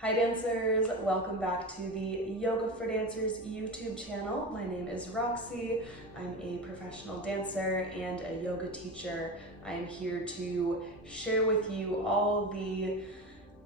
Hi dancers, welcome back to the Yoga for Dancers YouTube channel. My name is Roxy. I'm a professional dancer and a yoga teacher. I am here to share with you all the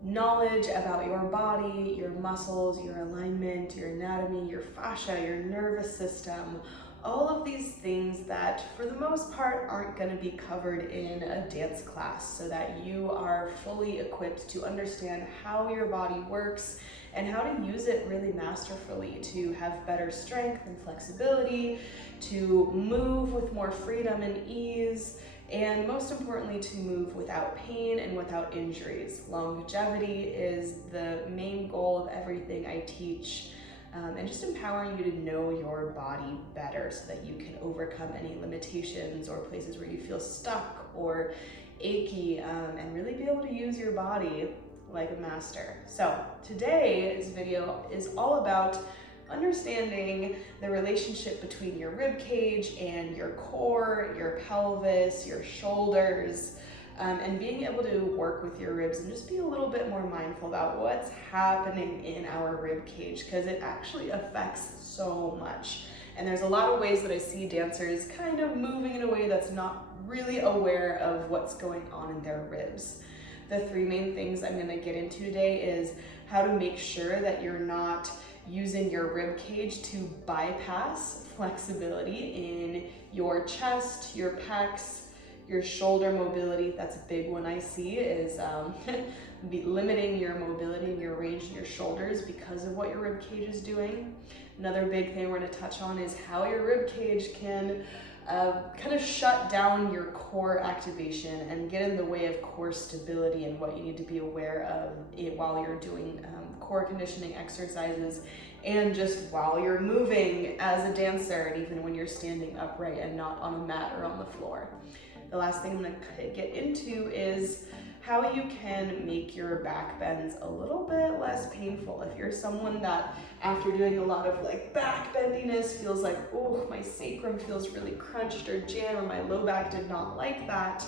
knowledge about your body, your muscles, your alignment, your anatomy, your fascia, your nervous system, all of these things that for the most part aren't going to be covered in a dance class, so that you are fully equipped to understand how your body works and how to use it really masterfully to have better strength and flexibility, to move with more freedom and ease, and most importantly, to move without pain and without injuries. Longevity is the main goal of everything I teach. And just empowering you to know your body better so that you can overcome any limitations or places where you feel stuck or achy, and really be able to use your body like a master. So today's video is all about understanding the relationship between your rib cage and your core, your pelvis, your shoulders, and being able to work with your ribs and just be a little bit more mindful about what's happening in our rib cage, because it actually affects so much. And there's a lot of ways that I see dancers kind of moving in a way that's not really aware of what's going on in their ribs. The three main things I'm going to get into today is how to make sure that you're not using your rib cage to bypass flexibility in your chest, your pecs, your shoulder mobility. That's a big one I see, is limiting your mobility and your range in your shoulders because of what your rib cage is doing. Another big thing we're going to touch on is how your rib cage can kind of shut down your core activation and get in the way of core stability, and what you need to be aware of while you're doing core conditioning exercises, and just while you're moving as a dancer, and even when you're standing upright and not on a mat or on the floor. The last thing I'm going to get into is how you can make your back bends a little bit less painful. If you're someone that after doing a lot of back bendiness feels like, oh, my sacrum feels really crunched or jammed, or my low back did not like that,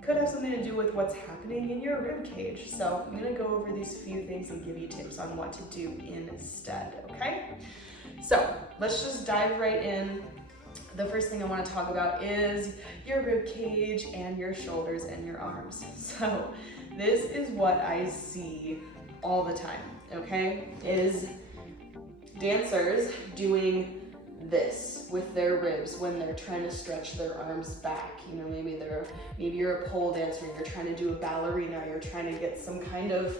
could have something to do with what's happening in your rib cage. So I'm going to go over these few things and give you tips on what to do instead, okay? So let's just dive right in. The first thing I want to talk about is your rib cage and your shoulders and your arms. So this is what I see all the time, okay? Is dancers doing this with their ribs when they're trying to stretch their arms back. You know, maybe you're a pole dancer, you're trying to do a ballerina, you're trying to get some kind of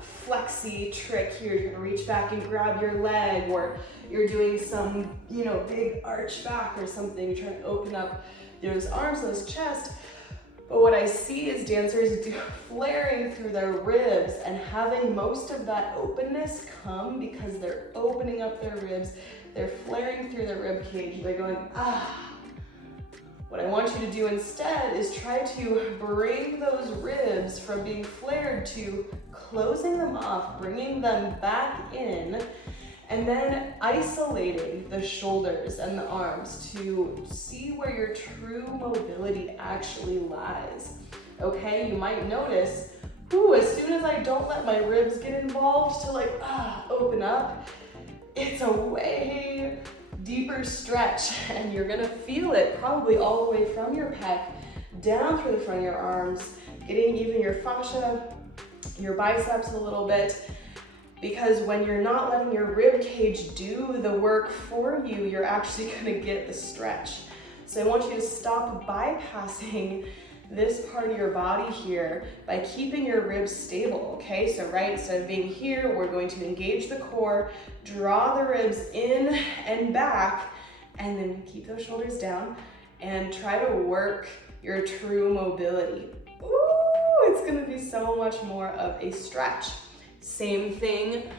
flexy trick here. You're gonna reach back and grab your leg, or you're doing some, big arch back or something. You're trying to open up those arms, those chest. But what I see is dancers flaring through their ribs and having most of that openness come because they're opening up their ribs. They're flaring through their rib cage. They're going, ah. What I want you to do instead is try to bring those ribs from being flared to closing them off, bringing them back in, and then isolating the shoulders and the arms to see where your true mobility actually lies. Okay, you might notice, as soon as I don't let my ribs get involved to open up, it's a way deeper stretch, and you're gonna feel it probably all the way from your pec down through the front of your arms, getting even your fascia, your biceps a little bit, because when you're not letting your rib cage do the work for you, you're actually gonna get the stretch. So I want you to stop bypassing this part of your body here by keeping your ribs stable, okay? So instead of being here, we're going to engage the core, draw the ribs in and back, and then keep those shoulders down and try to work your true mobility. Ooh, it's gonna be so much more of a stretch. Same thing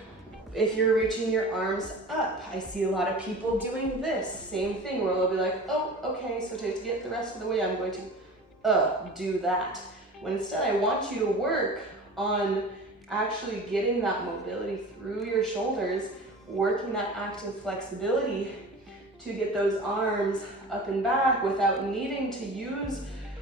if you're reaching your arms up. I see a lot of people doing this. Same thing, where they'll be like, oh, okay, so to get the rest of the way, I'm going to do that. When instead I want you to work on actually getting that mobility through your shoulders, working that active flexibility to get those arms up and back without needing to use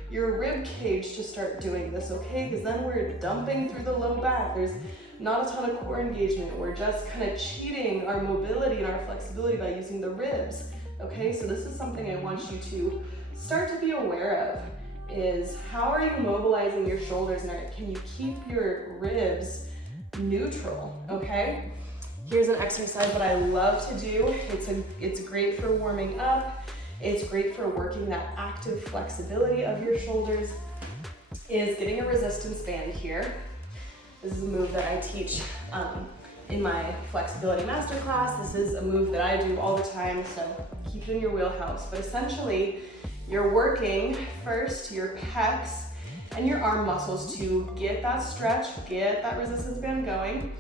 your rib cage to start doing this, okay? Because then we're dumping through the low back. There's not a ton of core engagement. We're just kind of cheating our mobility and our flexibility by using the ribs, okay? So this is something I want you to start to be aware of, is how are you mobilizing your shoulders, and can you keep your ribs neutral, okay? Here's an exercise that I love to do. It's great for warming up. It's great for working that active flexibility of your shoulders, is getting a resistance band here. This is a move that I teach in my flexibility masterclass. This is a move that I do all the time, so keep it in your wheelhouse. But essentially, you're working first your pecs and your arm muscles to get that stretch, get that resistance band going,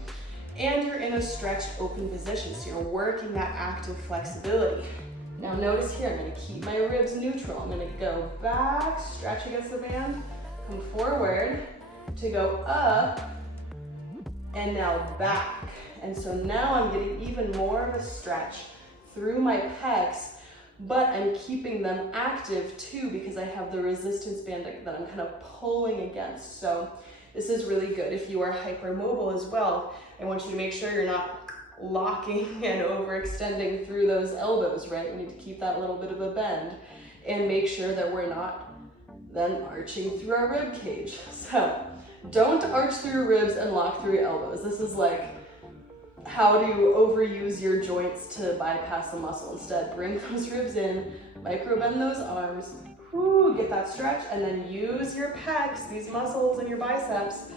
and you're in a stretched open position, so you're working that active flexibility. Now notice here, I'm gonna keep my ribs neutral. I'm gonna go back, stretch against the band, come forward to go up, and now back. And so now I'm getting even more of a stretch through my pecs, but I'm keeping them active too because I have the resistance band that I'm kind of pulling against. So this is really good if you are hypermobile as well. I want you to make sure you're not locking and overextending through those elbows, right? We need to keep that little bit of a bend and make sure that we're not then arching through our rib cage. So don't arch through your ribs and lock through your elbows. This is like how to overuse your joints to bypass the muscle. Instead, bring those ribs in, micro bend those arms, get that stretch, and then use your pecs, these muscles in your biceps,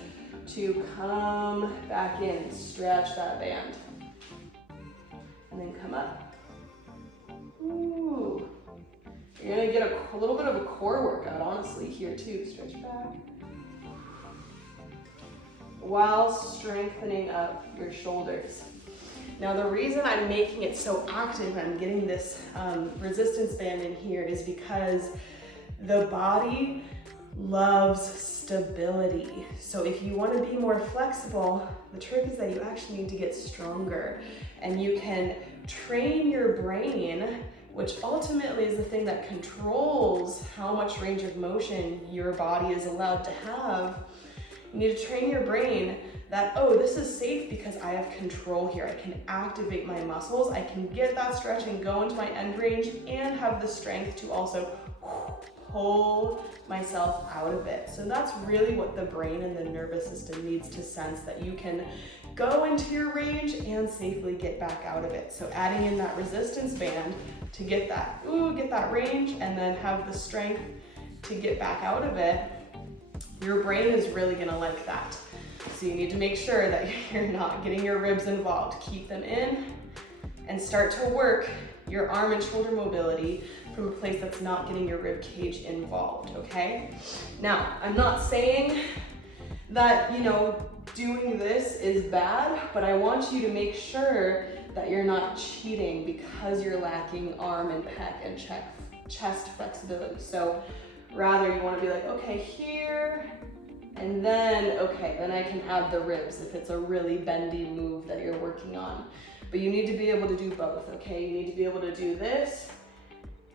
to come back in and stretch that band. And then come up. Ooh. You're gonna get a little bit of a core workout, honestly, here too. Stretch back. While strengthening up your shoulders. Now the reason I'm making it so active, I'm getting this resistance band in here, is because the body loves stability. So if you want to be more flexible, the trick is that you actually need to get stronger, and you can train your brain, which ultimately is the thing that controls how much range of motion your body is allowed to have. You need to train your brain that, oh, this is safe because I have control here. I can activate my muscles. I can get that stretch and go into my end range and have the strength to also pull myself out of it. So that's really what the brain and the nervous system needs to sense, that you can go into your range and safely get back out of it. So adding in that resistance band to get that range and then have the strength to get back out of it, your brain is really gonna like that. So you need to make sure that you're not getting your ribs involved. Keep them in and start to work your arm and shoulder mobility from a place that's not getting your rib cage involved, okay? Now, I'm not saying that, doing this is bad, but I want you to make sure that you're not cheating because you're lacking arm and pec and chest flexibility. So rather you want to be like, okay, here, and then, okay, then I can add the ribs if it's a really bendy move that you're working on. But you need to be able to do both, okay? You need to be able to do this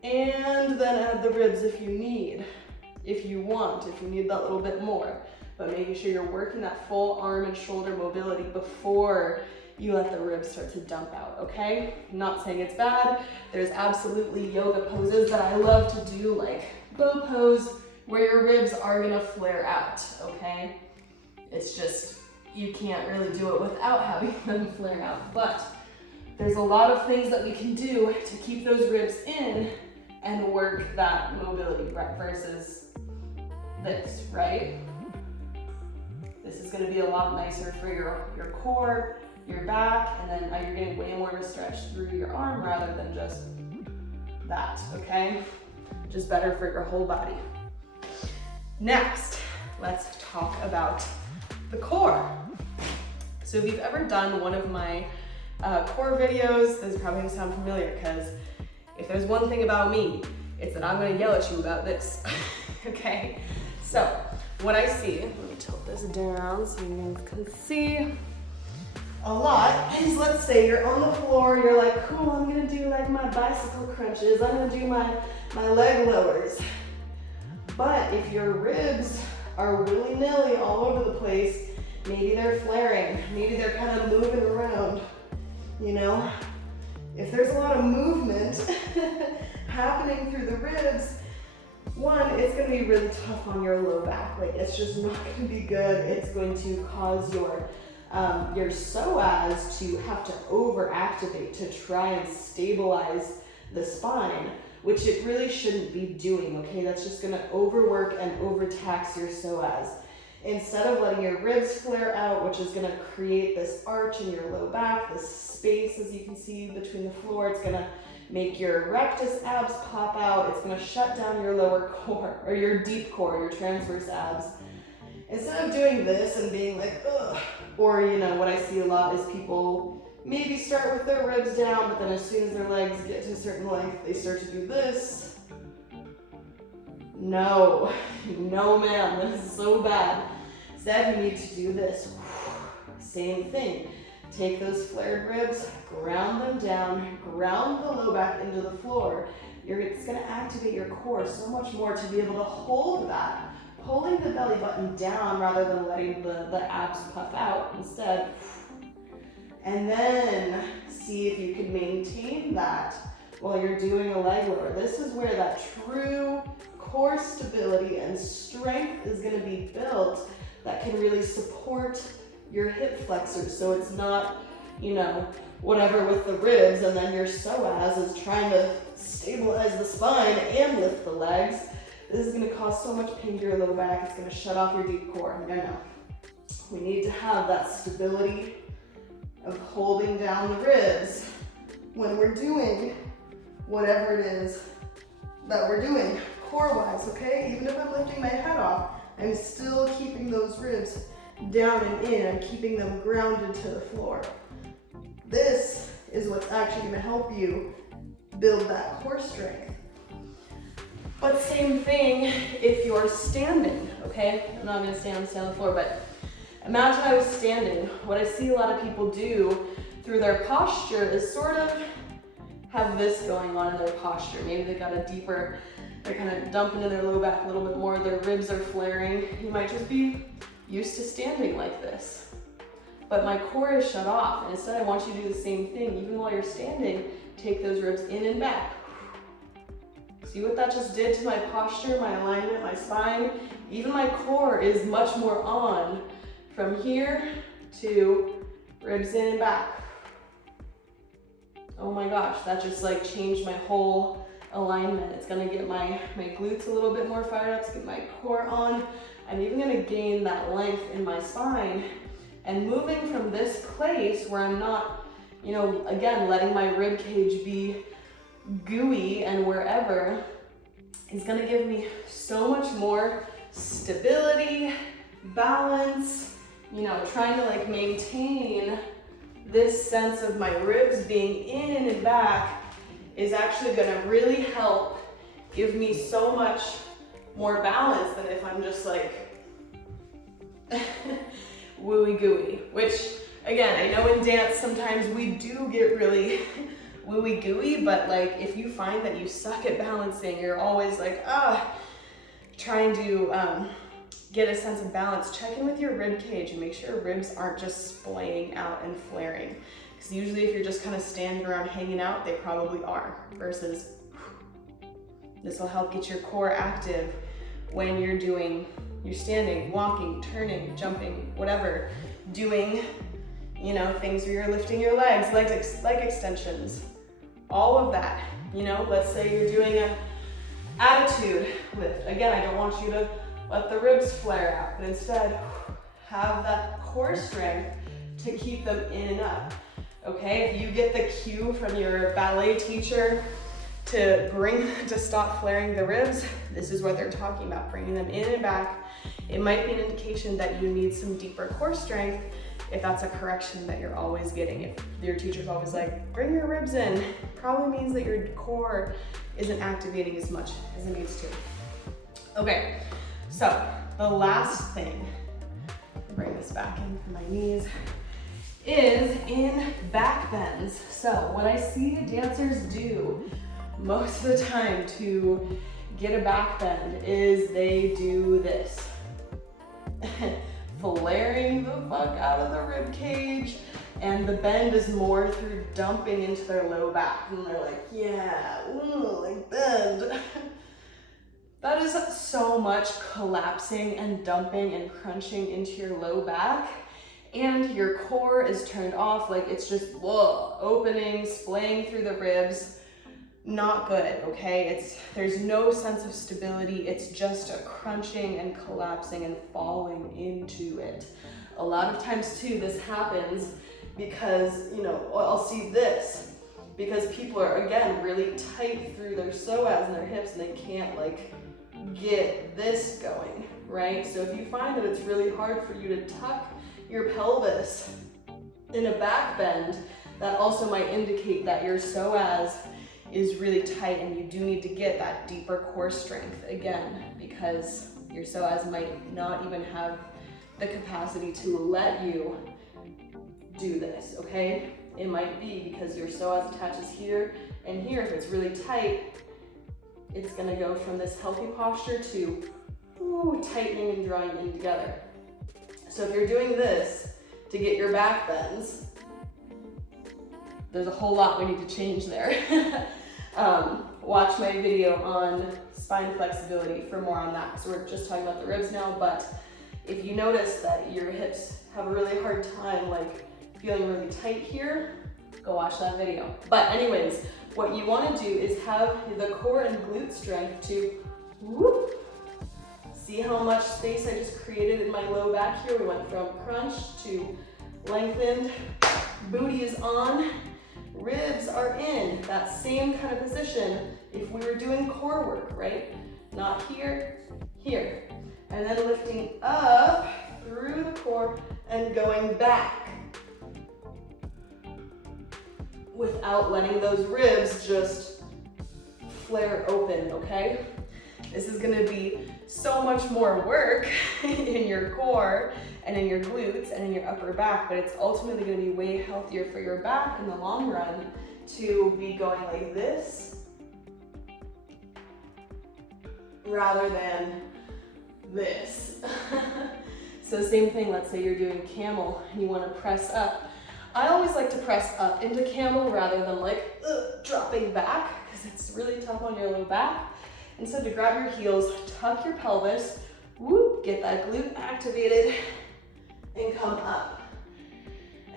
and then add the ribs if you need, if you need that little bit more. But making sure you're working that full arm and shoulder mobility before you let the ribs start to dump out, okay? I'm not saying it's bad. There's absolutely yoga poses that I love to do, like bow pose, where your ribs are gonna flare out, okay? It's just, you can't really do it without having them flare out. But there's a lot of things that we can do to keep those ribs in and work that mobility versus this, right? This is gonna be a lot nicer for your core, your back, and then you're getting way more of a stretch through your arm rather than just that, okay? Just better for your whole body. Next, let's talk about the core. So if you've ever done one of my core videos, this is probably gonna sound familiar, because if there's one thing about me, it's that I'm gonna yell at you about this, okay? So what I see, let me tilt this down so you guys can see a lot, is let's say you're on the floor, you're like, cool, I'm gonna do like my bicycle crunches, I'm gonna do my leg lowers. But if your ribs are willy-nilly all over the place, maybe they're flaring, maybe they're kind of moving around, you know? If there's a lot of movement happening through the ribs, one, it's gonna be really tough on your low back. Like, it's just not gonna be good. It's going to cause your psoas to have to overactivate to try and stabilize the spine, which it really shouldn't be doing, okay? That's just gonna overwork and overtax your psoas. Instead of letting your ribs flare out, which is gonna create this arch in your low back, this space, as you can see, between the floor, it's gonna make your rectus abs pop out. It's gonna shut down your lower core, or your deep core, your transverse abs. Instead of doing this and being like, ugh, or you know, what I see a lot is people maybe start with their ribs down, but then as soon as their legs get to a certain length, they start to do this. No, no ma'am, this is so bad. Instead, you need to do this. Same thing. Take those flared ribs, ground them down, ground the low back into the floor. It's gonna activate your core so much more to be able to hold that, pulling the belly button down rather than letting the abs puff out instead. And then see if you can maintain that while you're doing a leg lower. This is where that true core stability and strength is gonna be built that can really support your hip flexors. So it's not, you know, whatever with the ribs and then your psoas is trying to stabilize the spine and lift the legs. This is gonna cause so much pain to your low back. It's gonna shut off your deep core. No. We need to have that stability of holding down the ribs when we're doing whatever it is that we're doing core-wise, okay? Even if I'm lifting my head off, I'm still keeping those ribs down and in. I'm keeping them grounded to the floor. This is what's actually gonna help you build that core strength. But same thing if you're standing, okay? I'm not gonna stay on the floor, but imagine I was standing. What I see a lot of people do through their posture is sort of have this going on in their posture. Maybe they got a deeper, they're kind of dumping in their low back a little bit more, their ribs are flaring. You might just be used to standing like this. But my core is shut off, and instead I want you to do the same thing. Even while you're standing, take those ribs in and back. See what that just did to my posture, my alignment, my spine? Even my core is much more on from here to ribs in and back. Oh my gosh, that just like changed my whole alignment. It's gonna get my glutes a little bit more fired up, to get my core on. I'm even gonna gain that length in my spine. And moving from this place where I'm not, you know, again, letting my rib cage be gooey and wherever, is gonna give me so much more stability, balance, you know, trying to like maintain this sense of my ribs being in and back is actually gonna really help give me so much more balance than if I'm just like wooey gooey, which again, I know in dance sometimes we do get really wooey gooey, but like if you find that you suck at balancing, you're always like, trying to get a sense of balance, check in with your rib cage and make sure ribs aren't just splaying out and flaring. Because usually if you're just kind of standing around hanging out, they probably are, versus this will help get your core active when you're standing, walking, turning, jumping, whatever, doing, you know, things where you're lifting your legs, leg extensions, all of that. You know, let's say you're doing an attitude lift. Again, I don't want you to let the ribs flare out, but instead have that core strength to keep them in and up. Okay, if you get the cue from your ballet teacher to stop flaring the ribs, this is what they're talking about, bringing them in and back. It might be an indication that you need some deeper core strength if that's a correction that you're always getting. If your teacher's always like, bring your ribs in, probably means that your core isn't activating as much as it needs to. Okay, so the last thing, bring this back in for my knees, is in back bends. So what I see dancers do most of the time to get a back bend is they do this. Flaring the fuck out of the rib cage, and the bend is more through dumping into their low back, and they're like, yeah, ooh, like bend. That is so much collapsing and dumping and crunching into your low back, and your core is turned off, like it's just whoa, opening, splaying through the ribs. Not good, okay? There's no sense of stability. It's just a crunching and collapsing and falling into it. A lot of times too, this happens because, you know, I'll see this because people are, again, really tight through their psoas and their hips, and they can't like get this going, right? So if you find that it's really hard for you to tuck your pelvis in a back bend, that also might indicate that your psoas is really tight, and you do need to get that deeper core strength again, because your psoas might not even have the capacity to let you do this, okay? It might be because your psoas attaches here and here. If it's really tight, it's gonna go from this healthy posture to tightening and drawing in together. So if you're doing this to get your back bends, there's a whole lot we need to change there. Watch my video on spine flexibility for more on that, because we're just talking about the ribs now. But if you notice that your hips have a really hard time like feeling really tight here, go watch that video. But anyways, what you want to do is have the core and glute strength to whoop. See how much space I just created in my low back here? We went from crunch to lengthened, booty is on, ribs are in that same kind of position if we were doing core work, right? Not here, here. And then lifting up through the core and going back without letting those ribs just flare open, okay? This is gonna be so much more work in your core and in your glutes and in your upper back, but it's ultimately gonna be way healthier for your back in the long run to be going like this rather than this. So same thing, let's say you're doing camel and you wanna press up. I always like to press up into camel rather than like dropping back, because it's really tough on your low back. Instead, to grab your heels, tuck your pelvis, whoop, get that glute activated, and come up.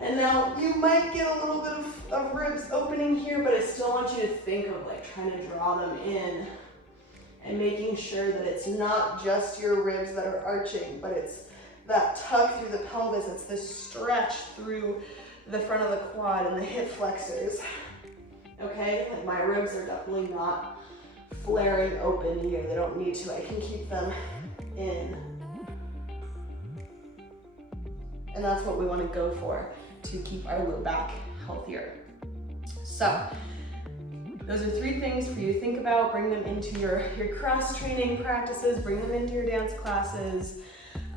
And now you might get a little bit of ribs opening here, but I still want you to think of like trying to draw them in and making sure that it's not just your ribs that are arching, but it's that tuck through the pelvis. It's this stretch through the front of the quad and the hip flexors. Okay, like my ribs are definitely not flaring open here. They don't need to. I can keep them in. And that's what we want to go for to keep our low back healthier. So those are 3 things for you to think about. Bring them into your cross training practices, bring them into your dance classes.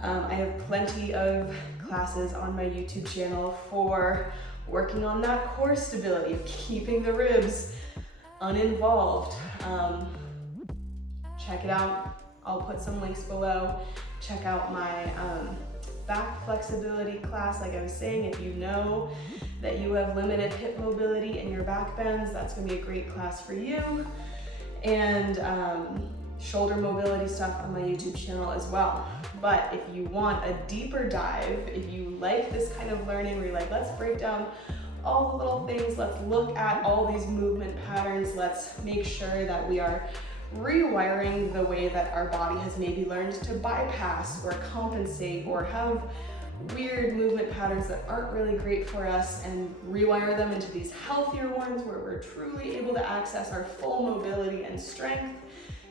I have plenty of classes on my YouTube channel for working on that core stability, of keeping the ribs uninvolved. Check it out. I'll put some links below. Check out my back flexibility class. Like I was saying, if you know that you have limited hip mobility in your back bends, that's gonna be a great class for you. And shoulder mobility stuff on my YouTube channel as well. But if you want a deeper dive, if you like this kind of learning where you're like, let's break down all the little things, let's look at all these movement patterns, let's make sure that we are rewiring the way that our body has maybe learned to bypass or compensate or have weird movement patterns that aren't really great for us, and rewire them into these healthier ones where we're truly able to access our full mobility and strength.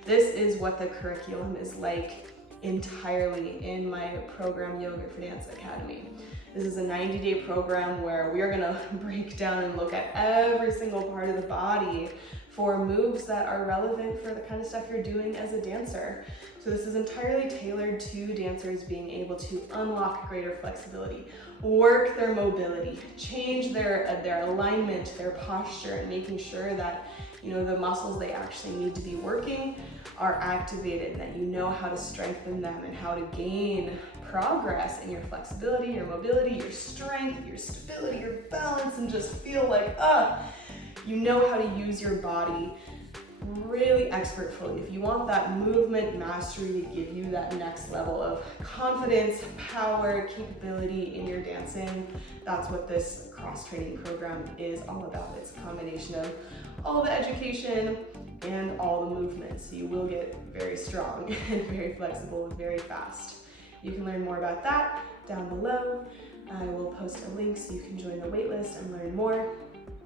This is what the curriculum is like entirely in my program, Yoga for Dance Academy. This is a 90-day program where we are gonna break down and look at every single part of the body for moves that are relevant for the kind of stuff you're doing as a dancer. So this is entirely tailored to dancers being able to unlock greater flexibility, work their mobility, change their alignment, their posture, and making sure that you know, the muscles they actually need to be working are activated, and that you know how to strengthen them and how to gain progress in your flexibility, your mobility, your strength, your stability, your balance, and just feel like, you know how to use your body really expertfully. If you want that movement mastery to give you that next level of confidence, power, capability in your dancing, that's what this cross-training program is all about. It's a combination of all the education and all the movements. So you will get very strong and very flexible and very fast. You can learn more about that down below. I will post a link so you can join the waitlist and learn more.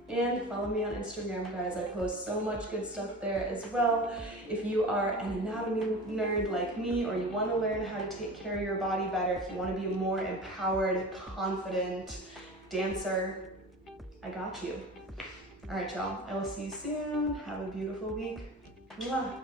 And follow me on Instagram, guys. I post so much good stuff there as well. If you are an anatomy nerd like me, or you want to learn how to take care of your body better, if you want to be a more empowered, confident dancer, I got you. All right, y'all. I will see you soon. Have a beautiful week. Mwah.